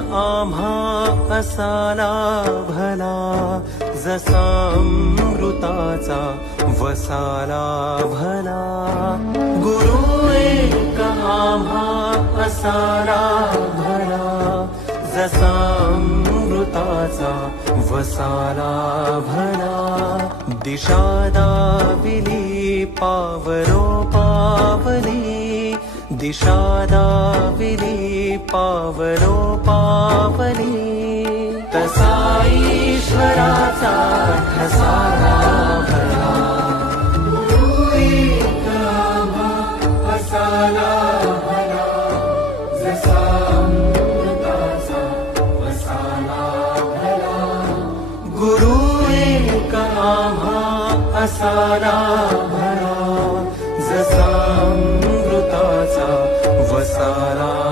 आम्हा असाला भला, जसा अमृताचा वसाला भला. गुरु एक आम्हा असाला भला, जसा अमृताचा वसाला भला. दिशा दाविली पावलो पावली, दिशा दाविली पावलो पावली. तसा ईश्वराचा ठसाला भला. गुरु एक आम्हा असाला भला, जसा अमृताचा वसाला भला. गुरु एक आम्हा असाला भला, जसा अमृताचा वसाला